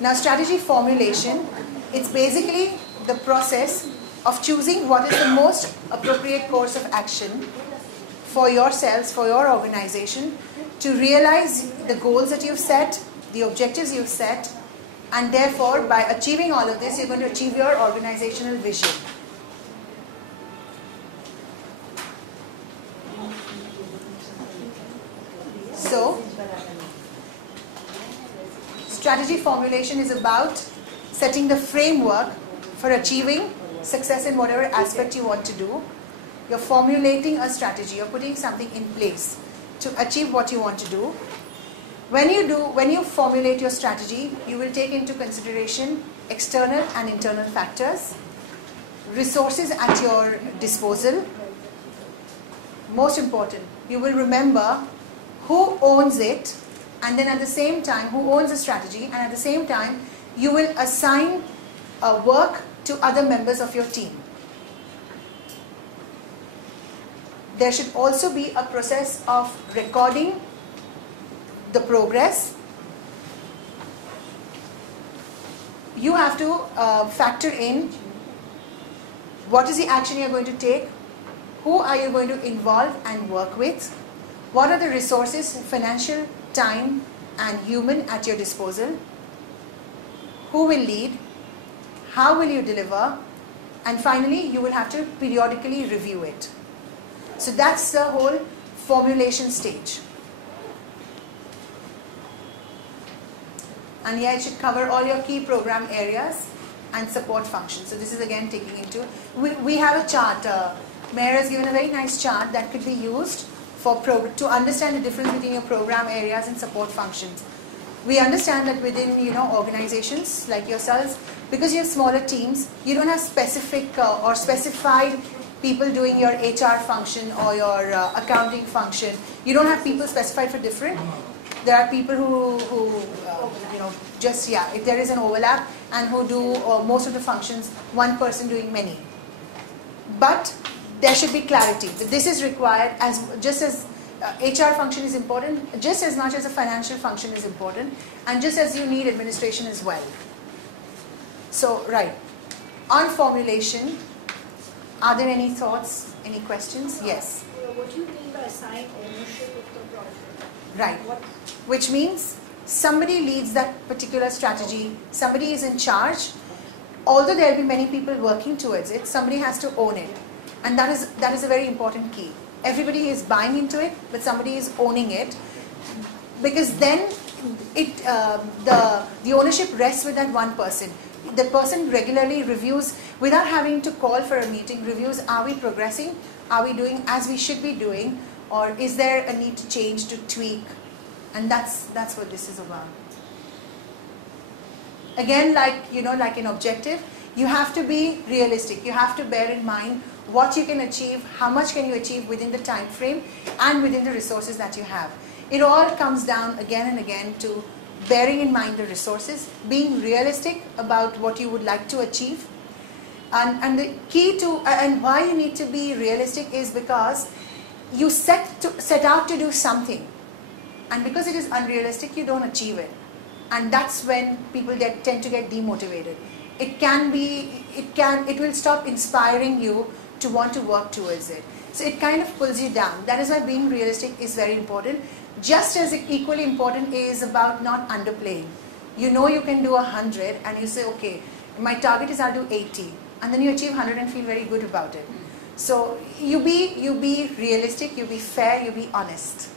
Now, strategy formulation, it's basically the process of choosing what is the most appropriate course of action for yourselves, for your organization, to realize the goals that you've set, the objectives you've set, and therefore by achieving all of this, you're going to achieve your organizational vision. So, strategy formulation is about setting the framework for achieving success in whatever aspect you want to do. You're formulating a strategy, you're putting something in place to achieve what you want to do. When you formulate your strategy, you will take into consideration external and internal factors, resources at your disposal. Most important, you will remember who owns it, and then at the same time, who owns the strategy, and at the same time, you will assign work to other members of your team. There should also be a process of recording the progress. You have to factor in what is the action you're going to take, who are you going to involve and work with, what are the resources, financial, time and human at your disposal, who will lead, how will you deliver, and finally you will have to periodically review it. So that's the whole formulation stage. And yeah, it should cover all your key program areas and support functions. So this is again taking into, we have a chart, Mayor has given a very nice chart that could be used for to understand the difference between your program areas and support functions. We understand that within organizations like yourselves, because you have smaller teams, you don't have specific or specified people doing your HR function or your accounting function. You don't have people specified for different. There are people who just, if there is an overlap, and who do most of the functions, one person doing many. But there should be clarity. This is required just as HR function is important, just as much as a financial function is important, and just as you need administration as well. So, right. On formulation, are there any thoughts, any questions? Yes. What do you mean by assign ownership of the project? Right. Which means somebody leads that particular strategy, somebody is in charge. Although there will be many people working towards it, somebody has to own it. And that is a very important key. Everybody is buying into it, but somebody is owning it. Because then the ownership rests with that one person. The person regularly reviews, without having to call for a meeting, reviews, are we progressing? Are we doing as we should be doing? Or is there a need to change, to tweak? And that's what this is about. Again, like an objective, you have to be realistic. You have to bear in mind what you can achieve, how much can you achieve within the time frame and within the resources that you have. It all comes down again and again to bearing in mind the resources, being realistic about what you would like to achieve. And the key to, and why you need to be realistic is because you set out to do something. And because it is unrealistic, you don't achieve it. And that's when people tend to get demotivated. It will stop inspiring you to want to work towards it. So it kind of pulls you down. That is why being realistic is very important. Just as equally important is about not underplaying. You know you can do 100 and you say, okay, my target is I'll do 80. And then you achieve 100 and feel very good about it. So you be realistic, you be fair, you be honest.